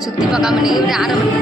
சுற்றி பார்க்காம நீ இப்படி ஆரம்பிச்சு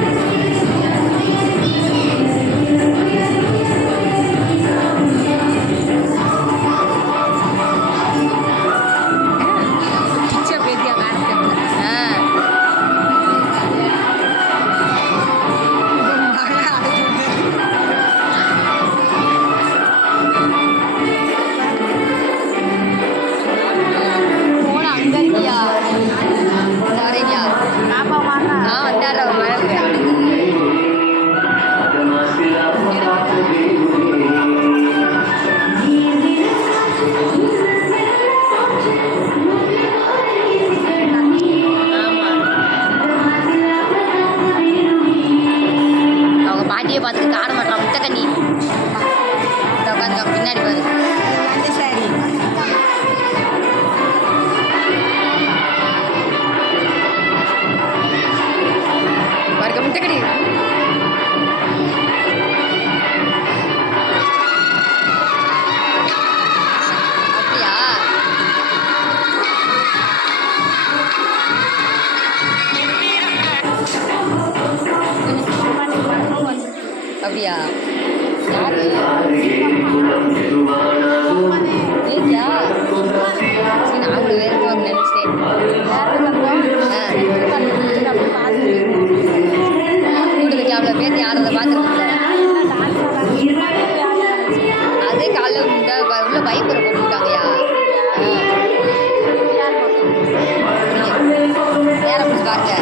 பார்த்துட்டு காட மாட்டான் முட்டை கண்ணி உட்காந்து பின்னாடி பாரு சரி பாருங்க முட்டை கண்ணி அப்படியா யாரு ஏஜா சரி நான் கூட வேறு நினச்சேன் கூட்டு அவ்வளோ பேர் ஆடுறத பார்த்துருக்கோம்ல அதே காலைல உள்ள பைப்பரை போட்டுருக்காங்கய்யா நேரம் பிடிச்சி பாருங்க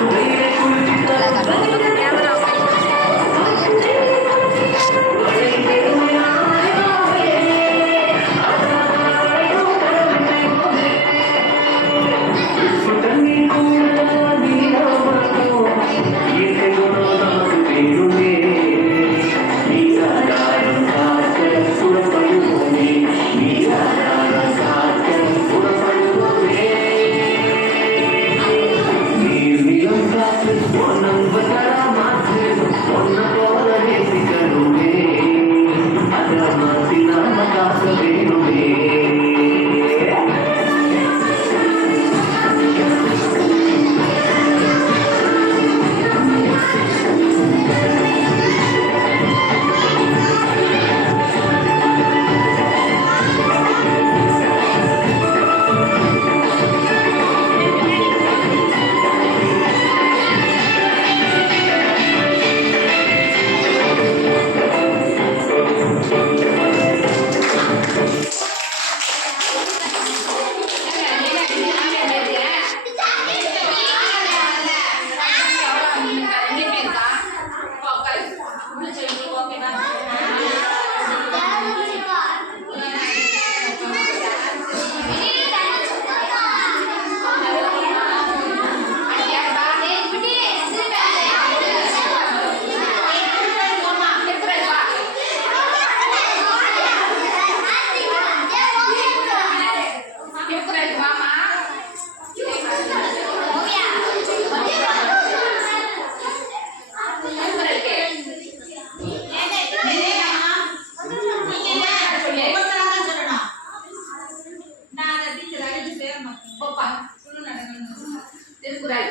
திருக்குறள்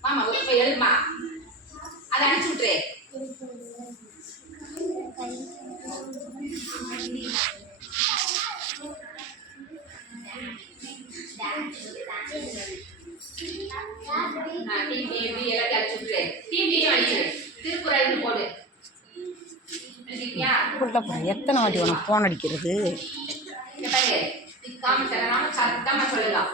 மாமா போய் எழுதுமா அதை அனுப்பிச்சு விட்டுரு திருக்குறள் போடு எத்தனை வாட்டி உனக்கு போன் அடிக்கிறது சத்தமா சொல்லலாம்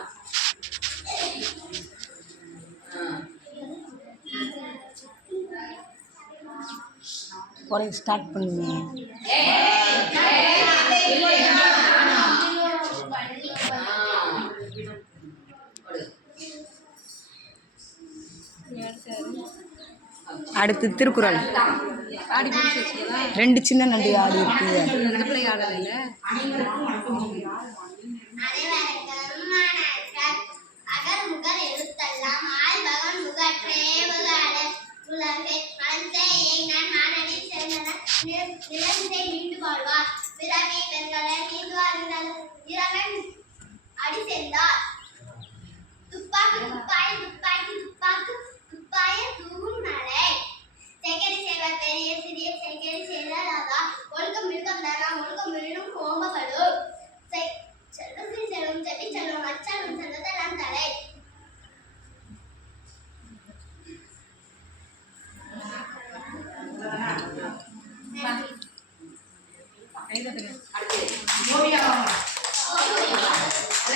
குறைய ஸ்டார்ட் பண்ணுங்க அடுத்து திருக்குறள் ரெண்டு சின்ன நண்டு ஆடி இருக்கு அடி சென்றார் துப்பாக்கி துப்பாக்கி துப்பாக்கி துப்பாக்கி துப்பா பெரிய சிறிய செய்கை செய்தாரா ஒழுக்கம் மிருகம் தரலாம் ஒழுக்கம் மிருகம் ஓம்பப்படும் செல்வத்தில் செல்வம் செட்டி செல்வம் அச்சாலும் செல்வதெல்லாம் தலை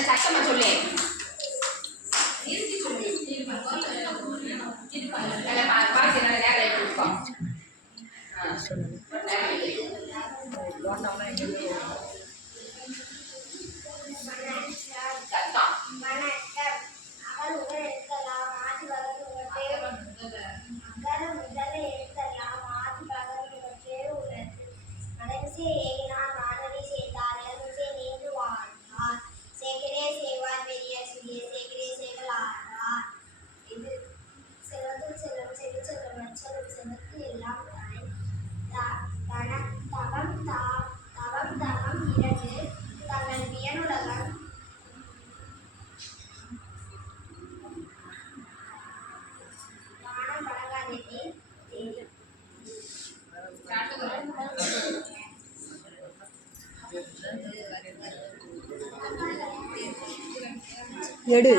சட்டமா சொல்லு வணக்கம் அவர் உங்கள் எழுத்தலாம் ஆதி வகர் முதல எழுத்தலாம் ஆதி வகர் உங்கள்கே உள்ளது மனமிசை ஏகினார் வானதி செய்தார் இளமிசை நீண்டு வாழ்ந்தார் சேகரே செய்வார் பெரிய சிறிய சேகரே செய்களாரார் இது செல்வத்தில் செல்வம் செவி செல்வம் நச்சலும் செல்வத்தில் எல்லாம் தவம் தவம் இரண்டு தங்கள் வியனுலகம் வானம் வழங்காதே தெரியும் எடு